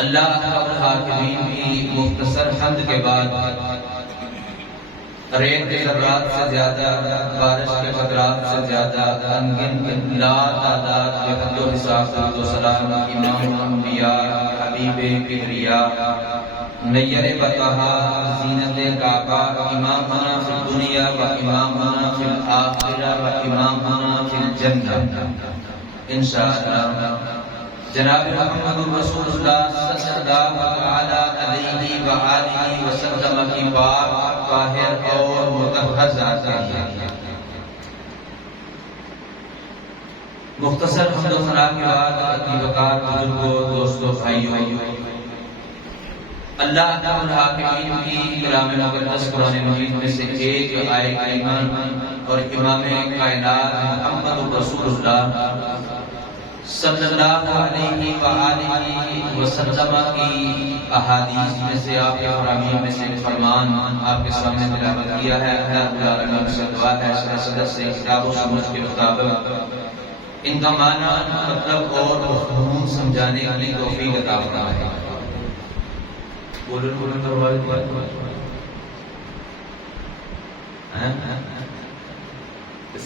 اللہ رب العالمین کی مختصر حمد کے بعد ریت کے ذرات سے زیادہ، بارش کے قطرات سے زیادہ، انگن لا تعداد کے حد و حساب و سلام امام الانبیاء حبیب کبریا نیر بطحا زینت کعبہ امامنا فی الدنیا و امامنا فی الآخرہ و امامنا فی الجنہ انشاءاللہ جناب محمد رسول اللہ صلی اللہ علیہ وآلہ وسلم کی پاک طاہر اور مطہر ذات ہے۔ مختصر حمد و ثنا کے بعد اپنی وقار بزرگوں، دوستوں، بھائیوں، اللہ رب العالمین کی کلام مقدس قرآن مجید میں سے ایک آیت ایمان اور امام کائنات محمد رسول اللہ صلی اللہ علیہ وآلہ وسلم کی احادیث میں سے، آپ کے فرامین میں سے فرمان آپ کے سامنے تلاوت کیا ہے۔ اللہ العالمین سے دعا ہے صدر سے کتاب و سنت کے مطابق ان کا معنی، مطلب اور مفہوم سمجھانے کی توفیق عطا فرمائے۔ بولن کروائی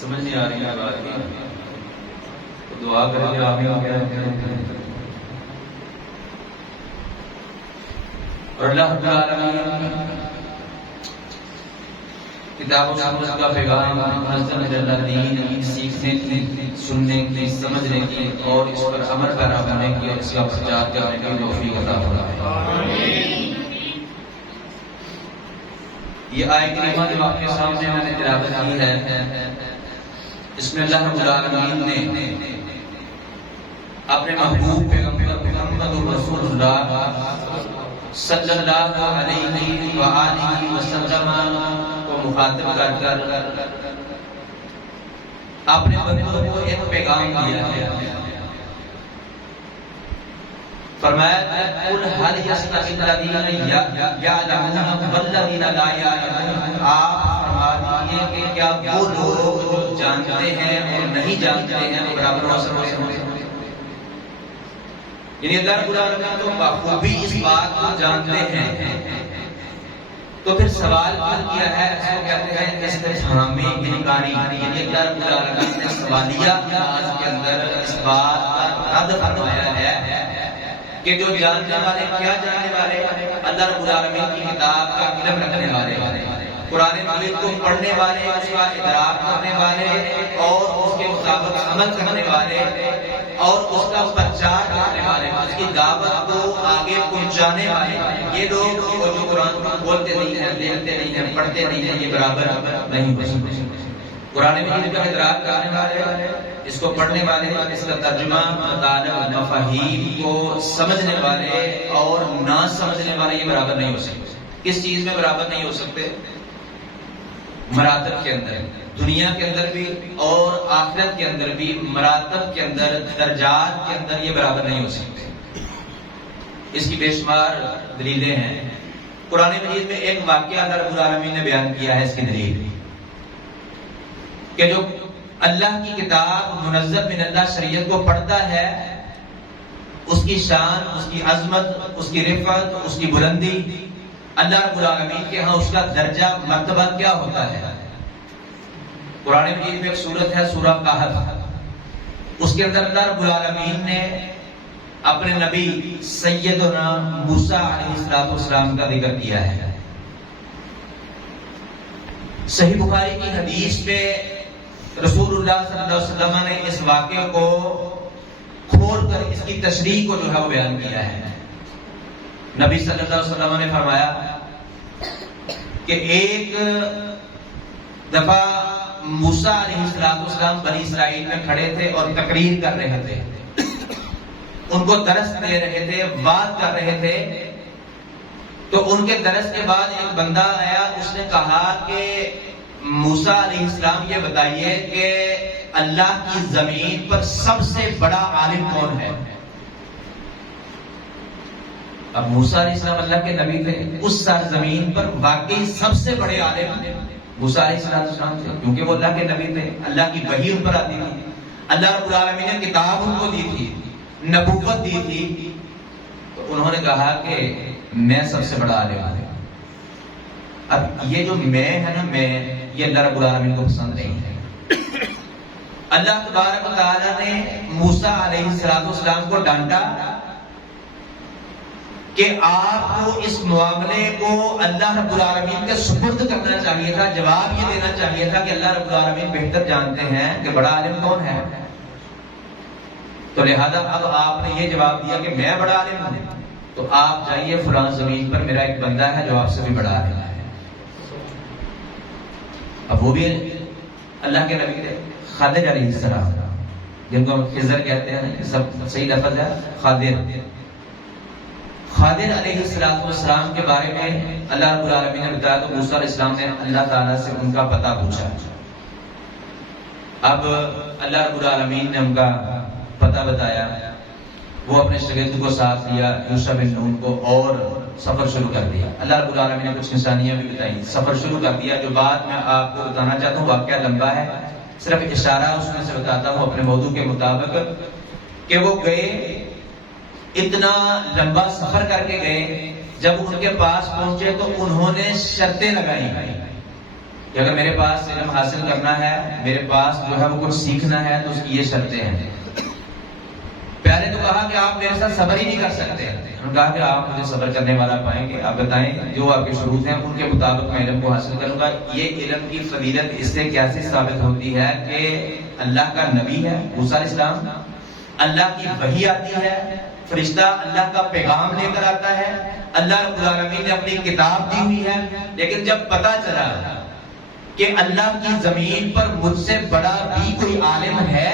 سمجھ نہیں آ رہی ہے بات کی، دعا کریں کہ آمین اور اللہ رب العالمین کتاب و سنت کا پیغام نزل اللہ دین سیکھنے کی، سننے کی، سمجھنے کی اور اس پر عمل پیرا ہونے کی اور اس کا پرچار کرنے کی توفیق عطا فرمائے۔ یہ آیت کریمہ جو آپ کے سامنے میں نے تلاوت کی ہے، اس میں اللہ رب العالمین نے اپنے محبوب پیغمبر محمد رسول اللہ صلی اللہ علیہ وآلہ وسلم کو مخاطب کر کر اپنے بندوں کو ایک پیغام دیا ہے۔ فرمایا قل هل يستوي الذين يعلمون والذين لا يعلمون، آپ فرما دیجئے کہ کیا وہ لوگ جو جانتے ہیں اور نہیں جانتے ہیں وہ برابر ہو سکتے ہیں؟ یعنی اللہ رب العالمین تو بخوبی اس بات کو جانتے ہیں، تو پھر سوال کیا ہے؟ اس کو کہتے ہیں استفہامی انکاری، یعنی اللہ رب العالمین نے سوالیہ انداز کے اندر اس بات کا رد فرمایا ہے کہ جو جاننے والے، کیا جاننے والے؟ اللہ رب العالمین کی کتاب کا علم رکھنے والے، قرآن مجید کو پڑھنے والے، اس کا ادراک کرنے والے اور اس کے مطابق عمل کرنے والے اور اس کا پرچار کرنے والے، اس کی دعوت کو آگے پہنچانے والے، یہ لوگ جو قرآن کو بولتے نہیں ہیں، دیکھتے نہیں ہیں، پڑھتے نہیں ہیں، یہ برابر نہیں ہو سکتے۔ قرآن مجید کا ادراک کرنے والے، اس کو پڑھنے والے، اس کا ترجمہ، مطالب، مفاہیم کو سمجھنے والے اور نہ سمجھنے والے، یہ برابر نہیں ہو سکتے۔ کس چیز میں برابر نہیں ہو سکتے؟ مراتب کے اندر، دنیا کے اندر بھی اور آخرت کے اندر بھی، مراتب کے اندر، درجات کے اندر یہ برابر نہیں ہو سکتے۔ اس کی بے شمار دلیلیں ہیں۔ قرآن مجید میں ایک واقعہ اللہ رب العالمین نے بیان کیا ہے اس کی دلیل، کہ جو اللہ کی کتاب منزل من اللہ شریعت کو پڑھتا ہے، اس کی شان، اس کی عظمت، اس کی رفعت، اس کی بلندی، اللہ رب العالمین کے ہاں اس کا درجہ، مرتبہ کیا ہوتا ہے۔ قرآن مجید میں ایک سورت ہے سورہ کہف، اس کے اندر اللہ رب العالمین نے اپنے نبی سیدنا موسیٰ علیہ السلام کا ذکر کیا ہے۔ صحیح بخاری کی حدیث میں رسول اللہ صلی اللہ علیہ وسلم نے اس واقعے کو کھول کر اس کی تشریح کو جو ہے وہ بیان کیا ہے۔ نبی صلی اللہ علیہ وسلم نے فرمایا کہ ایک دفعہ موسیٰ علیہ السلام بنی اسرائیل میں کھڑے تھے اور تقریر کر رہے تھے، ان کو درس دے رہے تھے، بات کر رہے تھے۔ تو ان کے درس کے بعد ایک بندہ آیا، اس نے کہا کہ موسیٰ علیہ السلام یہ بتائیے کہ اللہ کی زمین پر سب سے بڑا عالم کون ہے؟ اب موسیٰ علیہ السلام اللہ کے نبی تھے، اس سرزمین پر واقعی سب سے بڑے عالم موسیٰ علیہ السلام تھے، کیونکہ وہ اللہ کے نبی تھے، اللہ کی وحی ان پر آتی تھی، اللہ رب العالمین نے کتاب ان کو دی تھی، نبوت دی تھی۔ تو انہوں نے کہا کہ میں سب سے بڑا عالم ہوں۔ اب یہ جو میں ہے نا، میں، یہ اللہ رب العالمین کو پسند نہیں ہے۔ اللہ تبارک و تعالیٰ نے موسیٰ علیہ السلام کو ڈانٹا کہ آپ کو اس معاملے کو اللہ رب العالمین کے سپرد کرنا چاہیے تھا، جواب یہ دینا چاہیے تھا کہ اللہ رب العالمین بہتر جانتے ہیں کہ بڑا عالم کون ہے۔ تو لہذا اب آپ نے یہ جواب دیا کہ میں بڑا عالم ہوں، تو آپ جائیے فلاں زمین پر میرا ایک بندہ ہے جو آپ سے بھی بڑا عالم ہے۔ اب وہ بھی اللہ کے نبی تھے، خضر علیہ السلام، جن کو ہم خضر کہتے ہیں، سب صحیح لفظ ہے خضر۔ خضر علیہ السلام کے بارے میں اللہ رب العالمین نے بتایا تو موسیٰ علیہ السلام نے اللہ تعالیٰ سے ان کا پتہ پوچھا۔ اب اللہ رب العالمین نے ان کا پتہ بتایا، وہ اپنے شاگرد کو ساتھ لیا، یوشع بن نون کو، اور سفر شروع کر دیا۔ اللہ رب العالمین نے کچھ نشانیاں بھی بتائی، سفر شروع کر دیا۔ جو بات میں آپ کو بتانا چاہتا ہوں واقعہ لمبا ہے، صرف اشارہ اس میں سے بتاتا ہوں اپنے موضوع کے مطابق، کہ وہ گئے، اتنا لمبا سفر کر کے گئے، جب ان کے پاس پہنچے تو انہوں نے شرطیں لگائی کہ اگر میرے پاس علم حاصل کرنا ہے، میرے پاس جو ہے وہ کچھ سیکھنا ہے، تو اس کی یہ شرطیں ہیں۔ پہلے تو کہا کہ آپ میرے ساتھ صبر ہی نہیں کر سکتے۔ انہوں نے کہا کہ آپ مجھے صبر کرنے والا پائیں گے، آپ بتائیں جو آپ کے شروط ہیں ان کے مطابق میں علم کو حاصل کروں گا۔ یہ علم کی فضیلت اس سے کیسے ثابت ہوتی ہے کہ اللہ کا نبی ہے موسیٰ علیہ السلام، اللہ کی وحی آتی ہے، فرشتہ اللہ کا پیغام لے کر آتا ہے، اللہ رب العالمین نے اپنی کتاب دی ہوئی ہے، لیکن جب پتہ چلا کہ اللہ کی زمین پر مجھ سے بڑا بھی کوئی عالم ہے،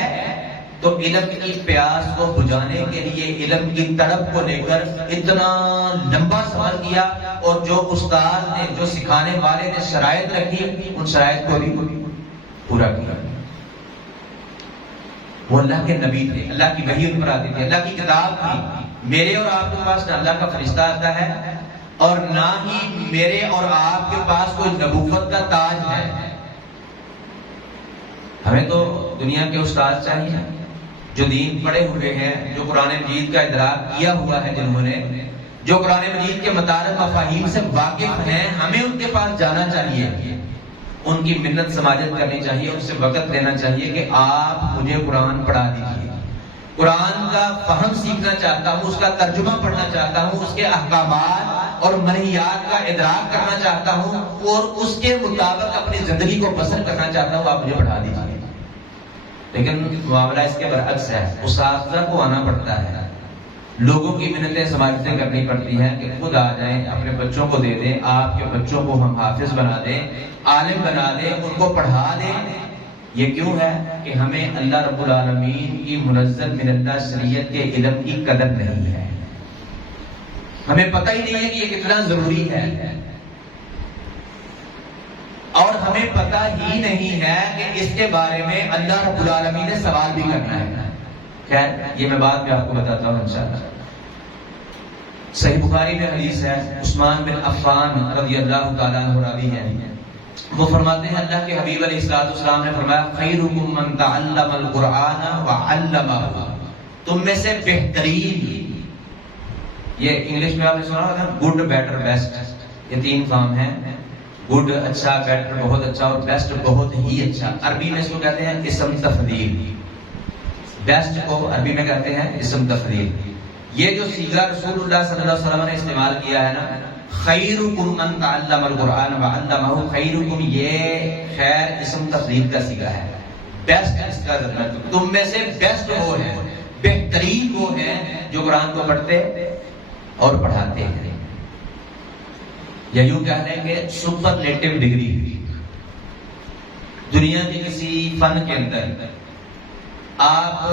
تو علم کی پیاس کو بجھانے کے لیے، علم کی تڑپ کو لے کر اتنا لمبا سفر کیا، اور جو استاد نے، جو سکھانے والے نے شرائط رکھی، ان شرائط کو بھی پورا کیا۔ وہ اللہ کے نبی تھے، اللہ کی وحی ان پر آتی تھی، اللہ کی کتاب تھی۔ میرے اور آپ کے پاس نہ اللہ کا فرشتہ آتا ہے، اور نہ ہی میرے اور آپ کے پاس کوئی نبوت کا تاج ہے۔ ہمیں تو دنیا کے استاد چاہیے جو دین پڑھے ہوئے ہیں، جو قرآن مجید کا ادراک کیا ہوا ہے، جنہوں نے، جو قرآن مجید کے مطالب مفاہیم سے واقف ہیں، ہمیں ان کے پاس جانا چاہیے، ان کی منت سماجت کرنی چاہیے، ان سے وقت لینا چاہیے کہ آپ مجھے قرآن پڑھا دیجیے، قرآن کا فہم سیکھنا چاہتا ہوں، اس کا ترجمہ پڑھنا چاہتا ہوں، اس کے احکامات اور منہیات کا ادراک کرنا چاہتا ہوں، اور اس کے مطابق اپنی زندگی کو بسر کرنا چاہتا ہوں، آپ مجھے پڑھا دیجیے۔ لیکن معاملہ اس کے برعکس ہے، اساتذہ کو آنا پڑتا ہے، لوگوں کی منتیں سماجتیں کرنی پڑتی ہیں کہ خود آ جائیں، اپنے بچوں کو دے دیں، آپ کے بچوں کو ہم حافظ بنا دیں، عالم بنا دیں، ان کو پڑھا دیں۔ یہ کیوں ہے کہ ہمیں اللہ رب العالمین کی منزل من اللہ شریعت کے علم کی قدر نہیں ہے، ہمیں پتہ ہی نہیں ہے کہ یہ کتنا ضروری ہے، اور ہمیں پتہ ہی نہیں ہے کہ اس کے بارے میں اللہ رب العالمین نے سوال بھی کرنا ہے۔ خیر یہ میں بعد میں آپ کو بتاتا ہوں انشاءاللہ۔ صحیح بخاری میں حدیث ہے، عثمان بن عفان رضی اللہ تعالیٰ عنہ راوی ہے، وہ فرماتے ہیں اللہ کے حبیب علیہ السلام نے فرمایا خیرکم من تعلم القرآن وعلمہ، تم میں سے بہترین، یہ انگلش میں آپ نے سنا ہوگا گڈ بیٹر بیسٹ، یہ تین فارم ہیں، گڈ اچھا، بیٹر بہت اچھا، اور بیسٹ بہت ہی اچھا۔ عربی میں اس کو کہتے ہیں اسم تفضیل، بیسٹ کو عربی میں کہتے ہیں اسم تفضیل۔ یہ جو صیغہ رسول اللہ صلی اللہ علیہ وسلم نے استعمال کیا ہے نا، خیرکم من تعلم القرآن وعلمہ، خیرکم یہ خیر اسم تفضیل کا صیغہ ہے، بیسٹ اس کا مطلب تم میں سے بیسٹ وہ ہے، بہترین وہ ہیں جو قرآن کو پڑھتے اور پڑھاتے ہیں، یا یوں کہہ لیں کہ سپرلیٹو ڈگری۔ دنیا کے کسی فن کے اندر آپ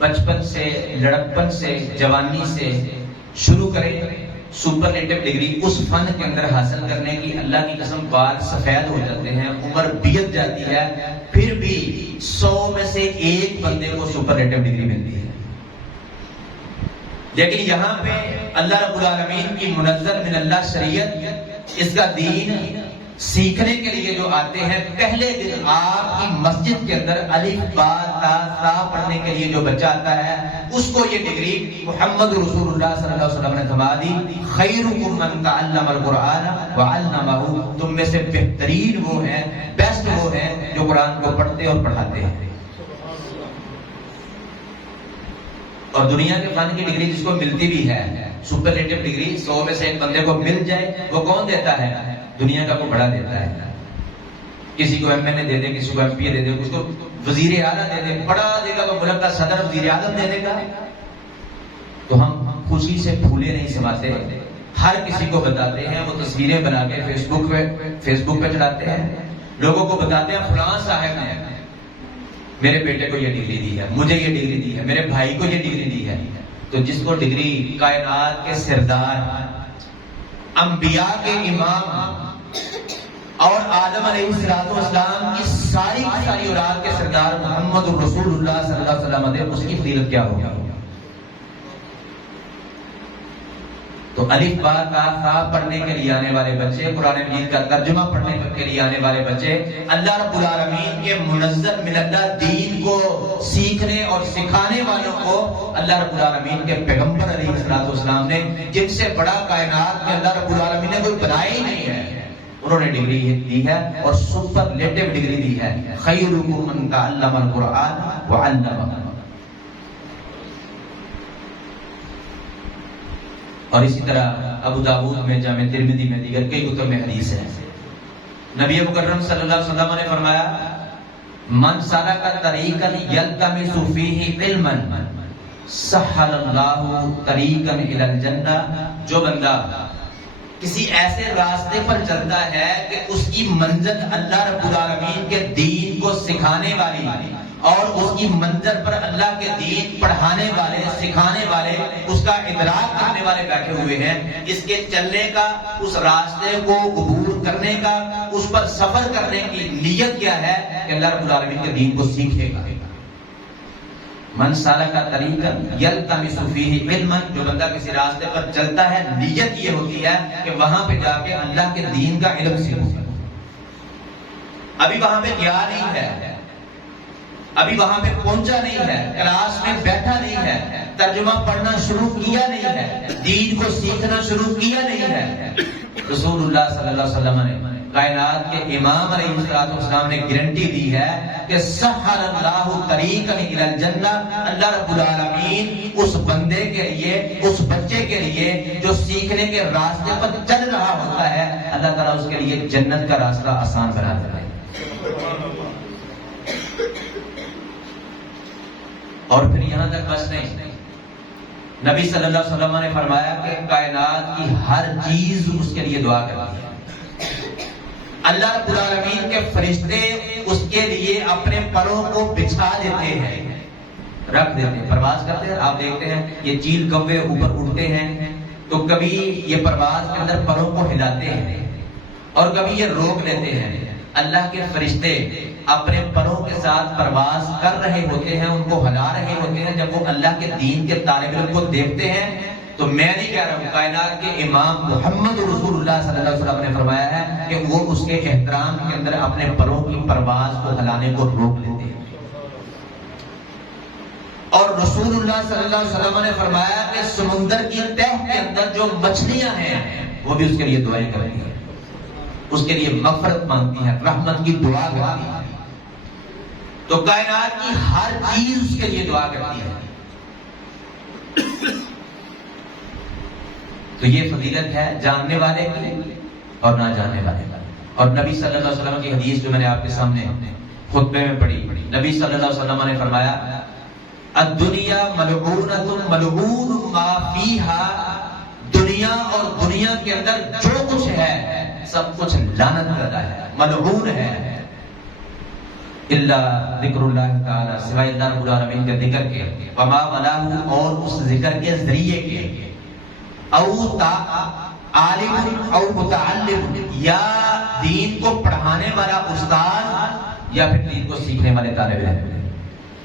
بچپن سے، لڑکپن سے، جوانی سے شروع کریں سپرلیٹو ڈگری اس فن کے اندر حاصل کرنے کی، اللہ کی قسم بال سفید ہو جاتے ہیں، عمر بیت جاتی ہے، پھر بھی 100 میں سے ایک بندے کو سپرلیٹو ڈگری ملتی ہے۔ لیکن یہاں پہ اللہ رب العالمین کی منزل من اللہ شریعت، اس کا دین سیکھنے کے لیے جو آتے ہیں، پہلے دن آپ کی مسجد کے اندر الف با تا سا پڑھنے کے لیے جو بچہ آتا ہے، اس کو یہ ڈگری محمد رسول اللہ صلی اللہ علیہ وسلم نے تھما دی، خیرکم من تعلم القرآن وعلمہ، تم میں سے بہترین وہ ہیں، بیسٹ وہ ہیں جو قرآن کو پڑھتے اور پڑھاتے ہیں۔ اور دنیا کے فن کی ڈگری جس کو ملتی بھی ہے، سپرلیٹو ڈگری 100 میں سے ایک بندے کو مل جائے، وہ کون دیتا ہے؟ دنیا کا کوئی بڑا دیتا ہے۔ کسی کو ایم این اے دے دے، کسی کو ایم پی اے دے دے، کسی کو وزیر اعلیٰ دے دے، بڑا دے گا تو ملک کا صدر وزیر اعظم دے دے گا۔ تو ہم خوشی سے پھولے نہیں سماتے، ہر کسی کو بتاتے ہیں، وہ تصویریں بنا کے فیس بک پہ چڑھاتے ہیں، لوگوں کو بتاتے ہیں فلاں صاحب نے میرے بیٹے کو یہ ڈگری دی ہے، مجھے یہ ڈگری دی ہے، میرے بھائی کو یہ ڈگری دی ہے۔ تو جس کو ڈگری کائنات کے سردار، انبیاء کے امام اور آدم علیہ السلام کی ساری اولاد کے سردار محمد رسول اللہ صلی اللہ علیہ وسلم نے، اس کی فضیلت کیا ہوگی؟ تو الف با تا سا پڑھنے کے لیے آنے والے بچے، قرآن مجید کا ترجمہ پڑھنے کے لیے آنے والے بچے، اللہ رب العالمین کے منزل من اللہ دین کو سیکھنے اور سکھانے والوں کو اللہ رب العالمین کے پیغمبر علیہ السلام نے، جن سے بڑا کائنات میں اللہ رب العالمین نے کوئی بنایا ہی نہیں ہے، انہوں نے ڈگری دی ہے، اور سپرلیٹو ڈگری دی ہے، خیرکم من تعلم القرآن وعلمہ۔ اور اسی طرح ابو داؤد میں، جامع ترمذی میں، دیگر کئی کتب میں حدیث ہے، نبی مکرم صلی اللہ علیہ وسلم نے فرمایا، من سلک طریقا یلتمس فیہ علما سہل اللہ طریقا الی الجنہ، جو بندہ کسی ایسے راستے پر چلتا ہے کہ اس کی منزل اللہ رب العالمین کے دین کو سکھانے والی، اور اس کی منزل پر اللہ کے دین پڑھانے والے، سکھانے والے، اس کا ادراک کرنے والے بیٹھے ہوئے ہیں، اس کے چلنے کا، اس راستے کو عبور کرنے کا، اس پر سفر کرنے کی نیت کیا ہے کہ اللہ رب العالمین کے دین کو سیکھے گا۔ من سلک طریقا یلتمس فیہ علما، جو بندہ کسی راستے پر چلتا ہے، نیت یہ ہوتی ہے کہ وہاں پہ جا کے اللہ کے دین کا علم سیکھوں۔ ابھی وہاں پہ گیا نہیں ہے، ابھی وہاں پہ پہنچا نہیں ہے، کلاس میں بیٹھا نہیں ہے، ترجمہ پڑھنا شروع کیا نہیں ہے، دین کو سیکھنا شروع کیا نہیں ہے، رسول اللہ صلی اللہ علیہ وسلم نے، کائنات کے امام علیہ السلام نے گارنٹی دی ہے کہ سہل اللہ طریقا الی الجنہ، اللہ رب العالمین اس بندے کے لیے، اس بچے کے لیے جو سیکھنے کے راستے پر چل رہا ہوتا ہے، اللہ تعالیٰ اس کے لیے جنت کا راستہ آسان بنا دیتا ہے۔ اور پھر یہاں تک بس نہیں، نبی صلی اللہ علیہ وسلم نے فرمایا کہ کائنات کی ہر چیز اس کے لیے دعا کرتی ہے، اللہ رب العالمین کے فرشتے اس کے لیے اپنے پروں کو بچھا دیتے ہیں، رکھ دیتے ہیں، پرواز کرتے ہیں۔ آپ دیکھتے ہیں یہ چیل کوے اوپر اٹھتے ہیں تو کبھی یہ پرواز کے اندر پروں کو ہلاتے ہیں اور کبھی یہ روک لیتے ہیں، اللہ کے فرشتے اپنے پروں کے ساتھ پرواز کر رہے ہوتے ہیں، ان کو ہلا رہے ہوتے ہیں۔ جب وہ اللہ کے دین کے طالب علم کو دیکھتے ہیں تو میں نہیں کہہ رہا ہوں، کائنات کے امام محمد رسول اللہ صلی اللہ علیہ وسلم نے فرمایا ہے کہ وہ اس کے احترام کے اندر اپنے پروں کی پرواز کو ہلانے کو روک لیتے ہیں۔ اور رسول اللہ صلی اللہ علیہ وسلم نے فرمایا کہ سمندر کی تہ کے اندر جو مچھلیاں ہیں وہ بھی اس کے لیے دعائیں کرتی ہیں، اس کے لیے مغفرت مانگتی ہیں، رحمت کی دعا کرتی ہیں۔ تو کائنات کی ہر چیز اس کے لیے دعا کرتی ہے۔ تو یہ فضیلت ہے جاننے والے کی اور نہ جاننے والے کی۔ اور نبی صلی اللہ علیہ وسلم کی حدیث جو میں نے آپ کے سامنے خطبے میں پڑھی، نبی صلی اللہ علیہ وسلم نے فرمایا، الدنیا ملعونۃ ملعون ما فیہا، دنیا اور دنیا کے اندر جو کچھ ہے سب کچھ لعنت کرتا ہے، ملعون ہے، الا ذکر اللہ تعالی، سوائے اللہ رب العالمین کے ذکر کے، وما ولاہ، اور اس ذکر کے ذریعے کے، او عالم او متعلم، یا دین کو پڑھانے والا استاد یا پھر دین کو سیکھنے والے طالب علم۔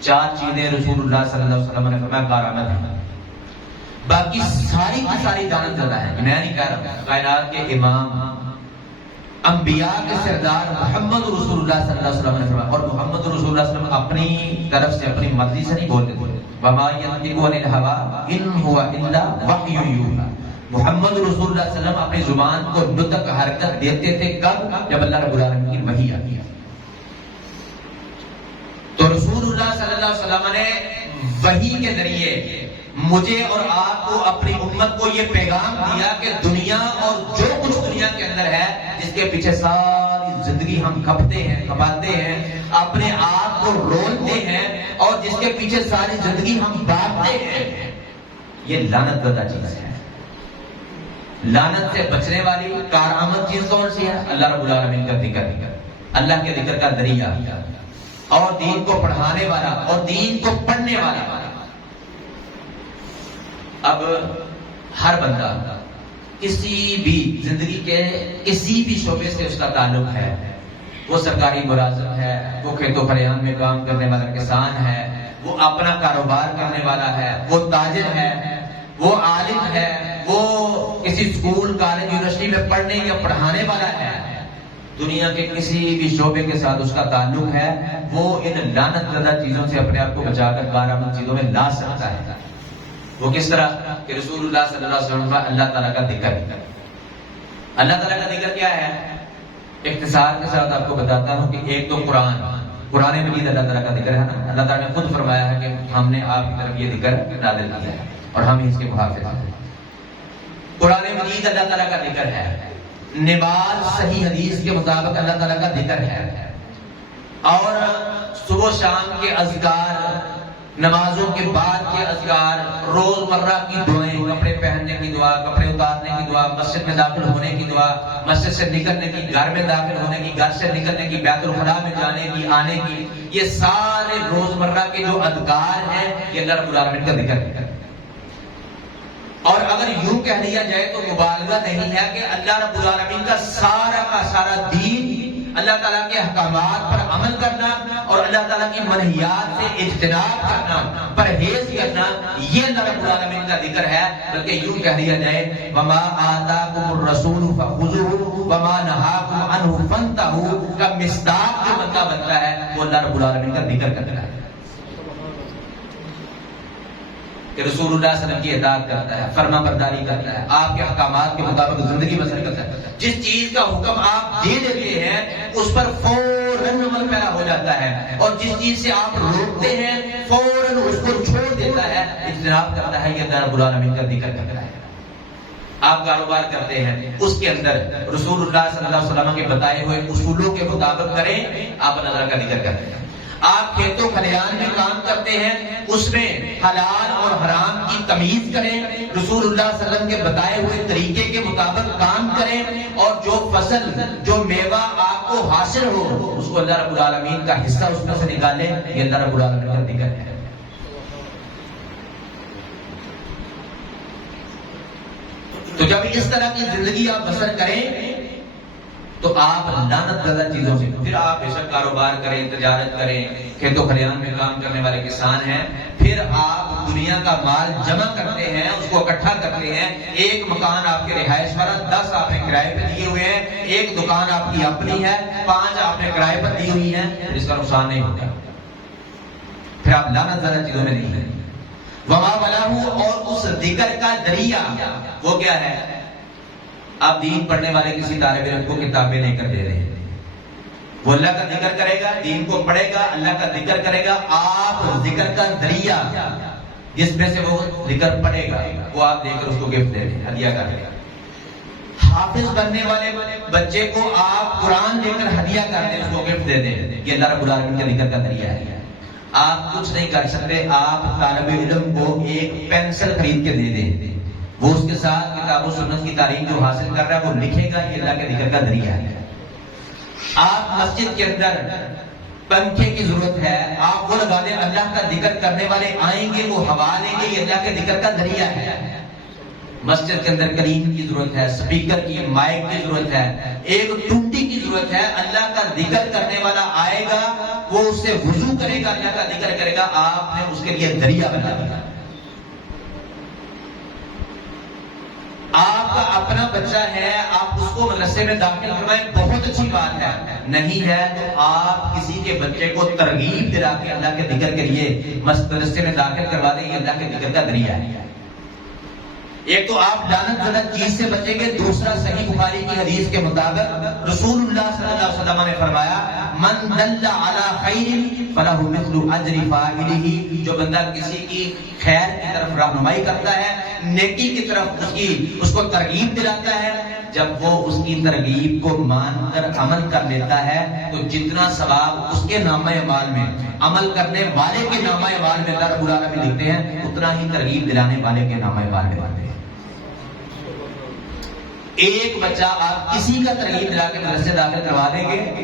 چار چیزیں رسول اللہ صلی اللہ علیہ وسلم نے فرمایا کارآمد ہیں، باقی ساری کی ساری جانت زدہ ہے۔ میں نہیں کہہ رہا، کائنات کے امام انبیاء کے سردار محمد رسول اللہ صلی اللہ علیہ وسلم نے فرمایا، اور محمد رسول اللہ صلی اللہ علیہ وسلم اپنی طرف سے اپنی مرضی سے نہیں بولتے تھے، وما ينطق عن الهوى ان هو الا وحی یوحی، محمد رسول اللہ صلی اللہ علیہ وسلم اپنی زبان کو نطق حرکت دیتے تھے کب؟ جب اللہ رب العالمین کی وحی آتی ہے۔ تو رسول اللہ صلی اللہ علیہ وسلم نے وحی کے ذریعے مجھے اور آپ کو، اپنی امت کو یہ پیغام دیا کہ دنیا اور جو کچھ دنیا کے اندر ہے، جس کے پیچھے ساری زندگی ہم کھپتے ہیں، کھپاتے ہیں، اپنے آپ کو رولتے ہیں، اور جس کے پیچھے ساری زندگی ہم بھاگتے ہیں، یہ لعنت زدہ چیز ہے۔ لعنت سے بچنے والی کارآمد چیز کون سی ہے؟ اللہ رب العالمین کا ذکر، اللہ کے ذکر کا ذریعہ، اور دین کو پڑھانے والا اور دین کو پڑھنے والا۔ اب ہر بندہ کسی بھی زندگی کے کسی بھی شعبے سے اس کا تعلق ہے، وہ سرکاری ملازم ہے، وہ کھیت و کھلیان میں کام کرنے والا کسان ہے، وہ اپنا کاروبار کرنے والا ہے، وہ تاجر ہے، وہ عالم ہے، وہ کسی اسکول کالج یونیورسٹی میں پڑھنے یا پڑھانے والا ہے، دنیا کے کسی بھی شعبے کے ساتھ اس کا تعلق ہے، وہ ان لعنت زدہ چیزوں سے اپنے آپ کو بچا کر کارآمد چیزوں میں لا سکتا ہے۔ وہ کس طرح کہ رسول اللہ صلی اللہ علیہ وسلم کا اللہ تعالیٰ کا ذکر۔ اللہ تعالیٰ کا ذکر کیا ہے؟ اختصار کے ساتھ آپ کو بتاتا ہوں کہ ایک تو قرآن مجید اللہ تعالیٰ کا ذکر ہے نا، اللہ تعالیٰ نے خود فرمایا ہے کہ ہم نے آپ کی طرف یہ ذکر نازل کیا ہے اور ہم اس کے محافظ ہیں۔ قرآن مجید اللہ تعالیٰ کا ذکر ہے، نماز صحیح حدیث کے مطابق اللہ تعالیٰ کا ذکر ہے، اور صبح و شام کے اذکار، نمازوں کے بعد کے اذکار، روزمرہ کی دعائیں، کپڑے پہننے کی دعا، کپڑے اتارنے کی دعا، مسجد میں داخل ہونے کی دعا، مسجد سے نکلنے کی، گھر میں داخل ہونے کی، گھر سے نکلنے کی، بیت الخلاء میں جانے کی، آنے کی، یہ سارے روزمرہ کے جو اذکار ہیں یہ اللہ رب العالمین کا ذکر ہے۔ اور اگر یوں کہہ لیا جائے تو مبالغہ نہیں ہے کہ اللہ رب العالمین کا سارا دین اللہ تعالیٰ کے احکامات پر عمل کرنا اور اللہ تعالیٰ کی منہیات سے اجتناب کرنا، پرہیز کرنا، یہ اللہ رب العالمین کا ذکر ہے۔ بلکہ یوں کہہ لیا جائے وما آتاکم الرسول فخذوہ وما نہاکم عنہ فانتہوا کا مصداق جو بندہ بنتا ہے وہ اللہ رب العالمین کا ذکر کرتا ہے کہ رسول اللہ صلی اللہ علیہ وسلم کی اطاعت کرتا ہے، فرما برداری کرتا ہے، آپ کے احکامات کے مطابق زندگی بسر کرتا ہے، جس چیز کا حکم آپ دے دیتے ہیں اس پر فوراً عمل پیدا ہو جاتا ہے، اور جس چیز سے آپ روکتے ہیں فوراً اس کو چھوڑ دیتا ہے، اجتناب کرتا ہے۔ یہ اللہ رب العالمین کا ذکر کرتا ہے۔ آپ کاروبار کرتے ہیں، اس کے اندر رسول اللہ صلی اللہ علیہ وسلم کے بتائے ہوئے اصولوں کے مطابق کریں، آپ اللہ تعالیٰ کا ذکر کرتے ہیں۔ آپ کھیت و کھلیان میں کام کرتے ہیں، اس میں حلال اور حرام کی تمیز کریں، رسول اللہ صلی اللہ علیہ وسلم کے بتائے ہوئے طریقے کے مطابق کام کریں، اور جو فصل جو میوہ آپ کو حاصل ہو اس کو اللہ رب العالمین کا حصہ اس میں سے نکالیں، یہ اللہ رب العالمین کا ذکر ہے۔ تو جب اس طرح کی زندگی آپ بسر کریں تو آپ لعنت زدہ چیزوں سے، پھر آپ بے شک کاروبار کریں، تجارت کریں، کھیت و کھلیان میں کام کرنے والے کسان ہیں، پھر آپ دنیا کا مال جمع کرتے ہیں، اس کو اکٹھا کرتے ہیں، ایک مکان آپ کے رہائش والا، 10 آپ نے کرائے پہ دیے ہوئے ہیں، ایک دکان آپ کی اپنی ہے، 5 آپ نے کرائے پر دی ہوئی ہیں، پھر اس کا نقصان نہیں ہوتا، پھر آپ لعنت زدہ چیزوں میں نہیں ہیں۔ وما بلاہو، اور اس ذکر کا ذریعہ وہ کیا ہے؟ آپ دین پڑھنے والے کسی طالب علم کو کتابیں لے کر دے رہے ہیں، وہ اللہ کا ذکر کرے گا، دین کو پڑھے گا، اللہ کا ذکر کرے گا، آپ ذکر کا ذریعہ جس میں سے وہ ذکر پڑھے گا وہ آپ دے کر اس کو گفٹ دے دیں، ہدیہ کر دیں۔ حافظ بننے والے بچے کو آپ قرآن دے کر ہدیہ کر دیں، اس کو گفٹ دے دیں، یہ اللہ رب العالمین کے ذکر کا ذریعہ ہے۔ آپ کچھ نہیں کر سکتے، آپ طالب علم کو ایک پینسل خرید کے دے دیں، وہ اس کے ساتھ کتاب و سنت کی تعلیم جو حاصل کر رہا ہے وہ لکھے گا، یہ اللہ کے ذکر کا ذریعہ ہے۔ آپ مسجد کے اندر پنکھے کی ضرورت ہے، آپ وہ لگا دیں، اللہ کا ذکر کرنے والے آئیں گے، وہ ہوا لیں گے، یہ اللہ کے ذکر کا ذریعہ ہے۔ مسجد کے اندر کلیم کی ضرورت ہے، سپیکر کی، مائک کی ضرورت ہے، ایک ٹونٹی کی ضرورت ہے، اللہ کا ذکر کرنے والا آئے گا، وہ اس سے وضو کرے گا، اللہ کا ذکر کرے گا، آپ نے اس کے لیے ذریعہ بنا دیا۔ آپ کا اپنا بچہ ہے، آپ اس کو مدرسے میں داخل کروائیں، بہت اچھی بات ہے، نہیں ہے تو آپ کسی کے بچے کو ترغیب دلا کے اللہ کے ذکر کے لیے مدرسے میں داخل کروا دیں، یہ اللہ کے ذکر کا ذریعہ ہے۔ ایک تو آپ لعنت زدہ چیز سے بچیں گے، دوسرا صحیح بخاری کی حدیث کے مطابق رسول اللہ صلی اللہ علیہ وسلم نے فرمایا من دل علی خیر فلہ مثل اجر فاعلہ، جو بندہ کسی کی خیر کی طرف رہنمائی کرتا ہے، نیکی کی طرف اس کو ترغیب دلاتا ہے، جب وہ اس کی ترغیب کو مان کر عمل کر لیتا ہے تو جتنا ثواب اس کے نامہ اعمال میں، عمل کرنے والے کے نامہ اعمال میں اللہ رب العالمین لکھتے ہیں، اتنا ہی ترغیب دلانے والے کے نامہ اعمال میں لکھتے ہیں۔ ایک بچہ آپ کسی کا ترغیب دلا کے مدرسے داخل کروا دیں گے،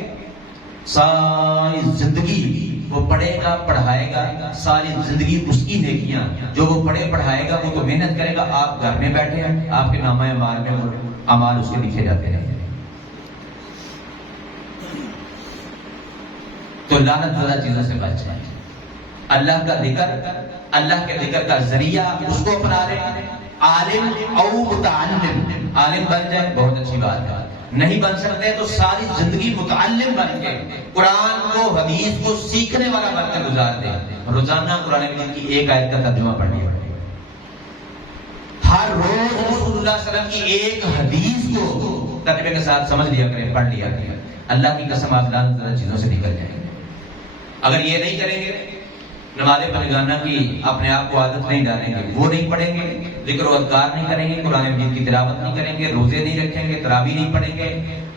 ساری زندگی وہ پڑھے گا پڑھائے گا، ساری زندگی اس کی نیکیاں، جو وہ پڑھے پڑھائے گا وہ تو محنت کرے گا، آپ گھر میں بیٹھے ہیں، آپ کے نامہ اعمال میں اعمال اس کے لکھے جاتے ہیں۔ تو لعنت زدہ چیزوں سے بچ جائیں، اللہ کا ذکر، اللہ کے ذکر کا ذریعہ اس کو اپنا لیں۔ عالم او متعلم، عالم بن جائے بہت اچھی بات ہے، نہیں بن سکتے تو ساری زندگی متعلم بن کے قرآن کو حدیث کو سیکھنے والا بن کے گزار دے، روزانہ قرآن مجید کی ایک آیت کا ترجمہ پڑھ لیا، ہر روز رسول اللہ صلی اللہ علیہ وسلم کی ایک حدیث کو ترجمے کے ساتھ سمجھ لیا کریں، پڑھ لیا کریں، اللہ کی قسم آپ لعنت زدہ چیزوں سے نکل جائیں گے۔ اگر یہ نہیں کریں گے، نماز پنجگانہ کی اپنے آپ کو عادت نہیں ڈالیں گے، وہ نہیں پڑھیں گے، ذکر و اذکار نہیں کریں گے، قرآن مجید کی تلاوت نہیں کریں گے، روزے نہیں رکھیں گے، تراویح نہیں پڑھیں گے،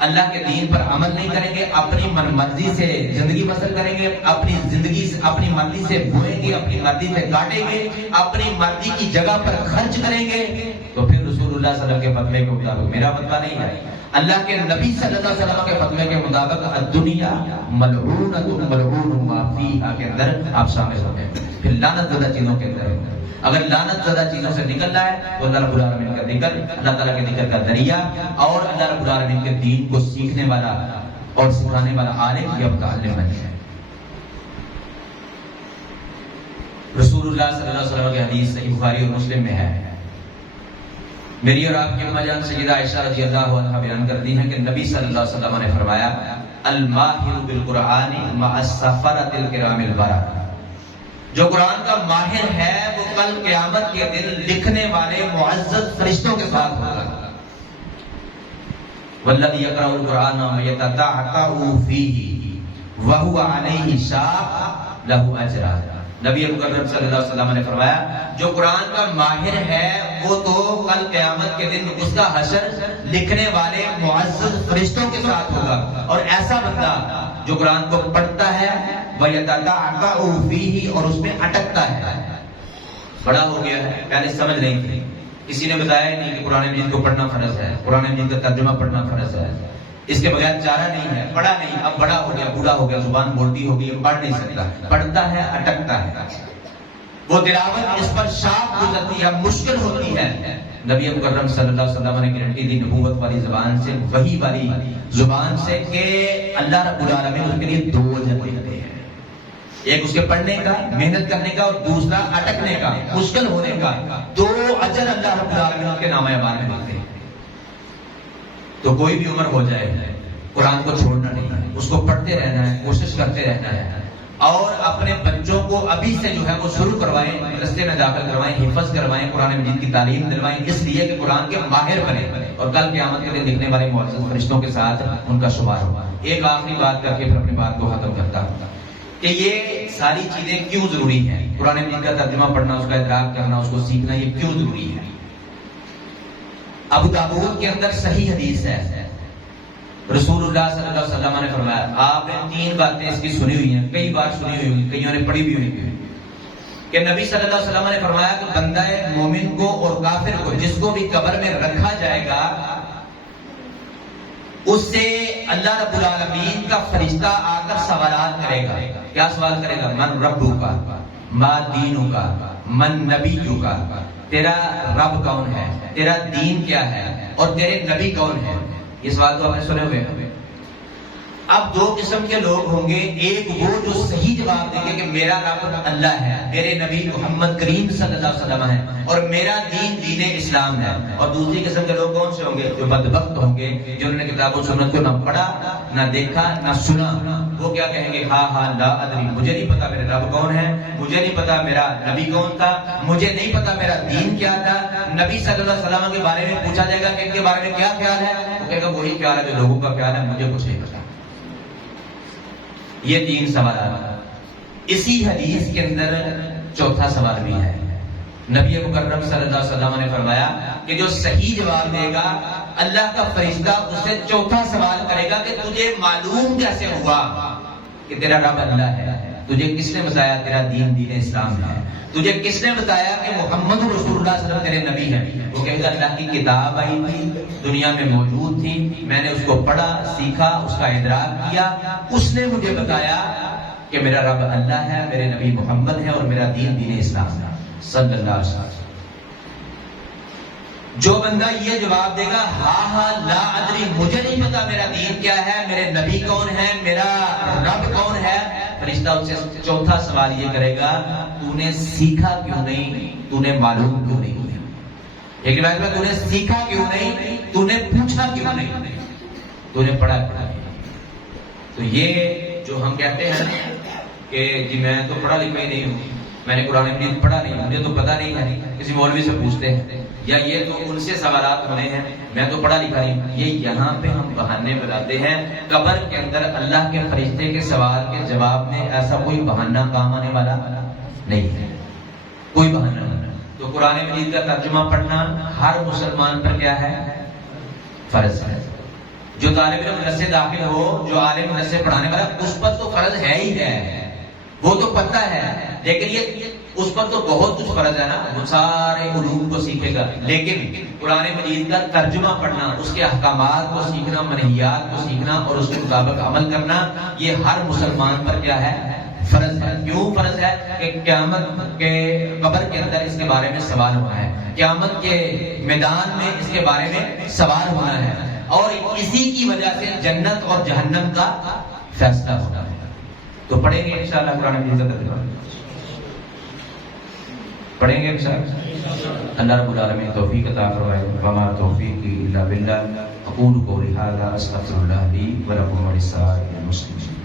اللہ کے دین پر عمل نہیں کریں گے، اپنی من مرضی سے زندگی بسر کریں گے، اپنی زندگی اپنی مرضی سے بوئیں گے، اپنی مرضی سے کاٹیں گے، اپنی مرضی کی جگہ پر خرچ کریں گے، تو پھر رسول اللہ صلی اللہ علیہ وسلم کے فتوے کے مطابق، میرا فتویٰ نہیں ہے، اللہ کے نبی صلی اللہ علیہ وسلم کے فتوے کے مطابق الدنیا ملعونۃ ملعون ما فیہا کے اندر آپ شامل ہوتے ہیں۔ پھر لعنت زدہ چیزوں کے اندر اگر لعنت زدہ چیزوں سے نکلنا ہے تو اللہ رب العالمین کا ذکر، اللہ تعالیٰ کے ذکر کا ذریعہ اور اللہ رب العالمین کے دین کو سیکھنے والا اور سکھانے والا عالم یا متعلم بن جائے۔ رسول اللہ صلی اللہ علیہ وسلم کی حدیث صحیح بخاری اور مسلم میں ہے، میری اور آپ کی اماں جان سیدہ عائشہ رضی اللہ عنہا بیان کرتی ہیں کہ نبی صلی اللہ علیہ وسلم نے فرمایا الماہر بالقرآن مع السفرۃ الکرام البررہ، جو قرآن کا ماہر ہے وہ کل قیامت کے دن لکھنے والے معزز فرشتوں کے ساتھ ہوگا۔ والذی یقرأ القرآن ویتتعتع فیہ وہو علیہ شاق لہ اجران، نبی مکرم صلی اللہ علیہ وسلم نے فرمایا جو قرآن کا ماہر ہے وہ تو کل قیامت کے دن اس کا حشر لکھنے والے معزز فرشتوں کے ساتھ ہوگا، اور ایسا بندہ جو قرآن کو پڑھتا ہے وَيَتَتَعْتَعُ فِيهِ اور اس میں اٹکتا ہے، بڑا ہو گیا ہے، پہلے سمجھ نہیں تھی، کسی نے بتایا ہی نہیں کہ قرآن مجید کو پڑھنا فرض ہے، قرآن مجید کا ترجمہ پڑھنا فرض ہے، اس کے بغیر چارہ نہیں ہے، پڑھا نہیں، اب بڑا ہو گیا، بوڑھا ہو گیا، زبان بولتی ہو گئی، پڑھ نہیں سکتا، پڑھتا ہے اٹکتا ہے، وہ تلاوت اس پر شاق گزرتی ہے، مشکل ہوتی ہے۔ نبی مکرم صلی اللہ علیہ وسلم نے گارنٹی دی نبوت والی زبان سے، وحی والی زبان سے، کہ اللہ رب العالمین اس کے لیے دو اجر دیتے ہیں، ایک اس کے پڑھنے کا، محنت کرنے کا، اور دوسرا اٹکنے کا، مشکل ہونے کا، دو اجر اللہ رب العالمین کے نامہ اعمال میں دیتے ہیں۔ تو کوئی بھی عمر ہو جائے قرآن کو چھوڑنا نہیں ہے، اس کو پڑھتے رہنا ہے، کوشش کرتے رہنا ہے، اور اپنے بچوں کو ابھی سے جو ہے وہ شروع کروائیں، مدرسے میں داخل کروائیں، حفظ کروائیں، قرآن مجید کی تعلیم دلوائیں، اس لیے کہ قرآن کے ماہر بنے اور کل قیامت کے دن لکھنے والے معزز فرشتوں کے ساتھ ان کا شمار ہوگا۔ ایک آخری بات کر کے پھر اپنی بات کو ختم کرتا ہوں کہ یہ ساری چیزیں کیوں ضروری ہیں، قرآن مجید کا ترجمہ پڑھنا، اس کا ادراک کرنا، اس کو سیکھنا، یہ کیوں ضروری ہے۔ ابو داؤد کے اندر صحیح حدیث ہے، رسول اللہ صلی اللہ علیہ وسلم نے فرمایا، آپ نے تین باتیں اس کی سنی ہوئی ہیں، کئی بار سنی ہوئی ہیں، کئیوں نے پڑھی بھی ہوئی ہیں، کہ نبی صلی اللہ علیہ وسلم نے فرمایا کہ بندہ مومن کو اور کافر کو جس کو بھی قبر میں رکھا جائے گا اس سے اللہ رب العالمین کا فرشتہ آ کر سوالات کرے گا۔ کیا سوال کرے گا؟ من ربک ما دینک من نبیک، تیرا رب کون ہے، تیرا دین کیا ہے، اور تیرے نبی کون ہے۔ یہ سوال تو آپ نے سنے ہوئے ہیں۔ اب دو قسم کے لوگ ہوں گے، ایک وہ جو صحیح جواب دیں گے کہ میرا رب اللہ ہے، میرے نبی محمد کریم صلی اللہ علیہ وسلم ہے، اور میرا دین دین اسلام ہے، اور دوسری قسم کے لوگ کون سے ہوں گے؟ جو بدبخت ہوں گے، جنہوں نے کتاب و سنت کو نہ پڑھا، نہ دیکھا، نہ سنا۔ وہ کیا کہیں گے؟ ہاں ہاں لا ادری، مجھے نہیں پتا میرے رب کون ہے، مجھے نہیں پتا میرا نبی کون تھا، مجھے نہیں پتا میرا دین کیا تھا۔ نبی صلی اللہ علیہ وسلم کے بارے میں پوچھا جائے گا کہ ان کے بارے میں کیا خیال ہے، وہ کہے گا وہی خیال ہے جو لوگوں کا خیال ہے، مجھے کچھ نہیں پتا۔ یہ تین سوالات۔ اسی حدیث کے اندر چوتھا سوال بھی ہے۔ نبی مکرم صلی اللہ علیہ وسلم نے فرمایا کہ جو صحیح جواب دے گا، اللہ کا فرشتہ اس سے چوتھا سوال کرے گا کہ تجھے معلوم کیسے ہوا کہ تیرا رب اللہ ہے؟ تجھے کس نے بتایا تیرا دین دین اسلام ہے؟ تجھے کس نے بتایا کہ محمد رسول اللہ صلی اللہ علیہ وسلم تیرے نبی ہیں؟ وہ کہے گا اللہ کی کتاب آئی تھی، دنیا میں موجود تھی، میں نے اس کو پڑھا، سیکھا، اس کا ادراک کیا، اس نے مجھے بتایا کہ میرا رب اللہ ہے، میرے نبی محمد ہے، اور میرا دین دین اسلام ہے صلی اللہ علیہ وسلم۔ جو بندہ یہ جواب دے گا ہاں ہاں لا ادری، مجھے نہیں پتا میرا دین کیا ہے، میرے نبی کون ہے، میرا رب کون ہے، فرشتہ ان سے چوتھا سوال یہ کرے گا تو نے سیکھا کیوں نہیں، تو نے معلوم کیوں نہیں کیا؟ ایک بات میں، تو نے سیکھا کیوں نہیں، تو نے پوچھا کیوں نہیں، تو نے پڑھا کیوں نہیں؟ تو یہ جو ہم کہتے ہیں کہ جی میں تو پڑھا لکھا ہی نہیں ہوں، میں نے قرآن مجید پڑھا نہیں، مجھے تو پتہ نہیں ہے، کسی مولوی سے پوچھتے ہیں، یا یہ تو ان سے سوالات ہونے ہیں، میں تو پڑھا لکھا نہیں۔ یہ یہاں پہ ہم بہانے بناتے ہیں۔ قبر کے اندر اللہ کے فرشتے کے سوال کے جواب میں ایسا کوئی بہانہ کام آنے والا نہیں ہے، کوئی بہانہ نہیں۔ تو قرآن مجید کا ترجمہ پڑھنا ہر مسلمان پر کیا ہے؟ فرض ہے۔ جو طالب علم مدرسے داخل ہو، جو عالم مدرسے پڑھانے والا، اس پر تو فرض ہے ہی ہے، وہ تو پتہ ہے، لیکن یہ اس پر تو بہت کچھ فرض ہے نا، وہ سارے علوم کو سیکھے گا، لیکن قرآن مجید کا ترجمہ پڑھنا، اس کے احکامات کو سیکھنا، منہیات کو سیکھنا اور اس کے مطابق عمل کرنا، یہ ہر مسلمان پر کیا ہے؟ فرض ہے۔ کیوں فرض ہے؟ کہ قیامت کے قبر کے اندر اس کے بارے میں سوال ہونا ہے، قیامت کے میدان میں اس کے بارے میں سوال ہونا ہے، اور اسی کی وجہ سے جنت اور جہنم کا فیصلہ ہونا ہے۔ تو پڑھیں گے انشاءاللہ قرآن مجید کا ترجمہ، پڑھیں گے انشاءاللہ۔ اللہ رب العالمین توفیق عطا فرمائے۔ وما توفیقی الا باللہ، اقول قولی ھذا استغفر اللہ لی ولکم ولسائر المسلمین۔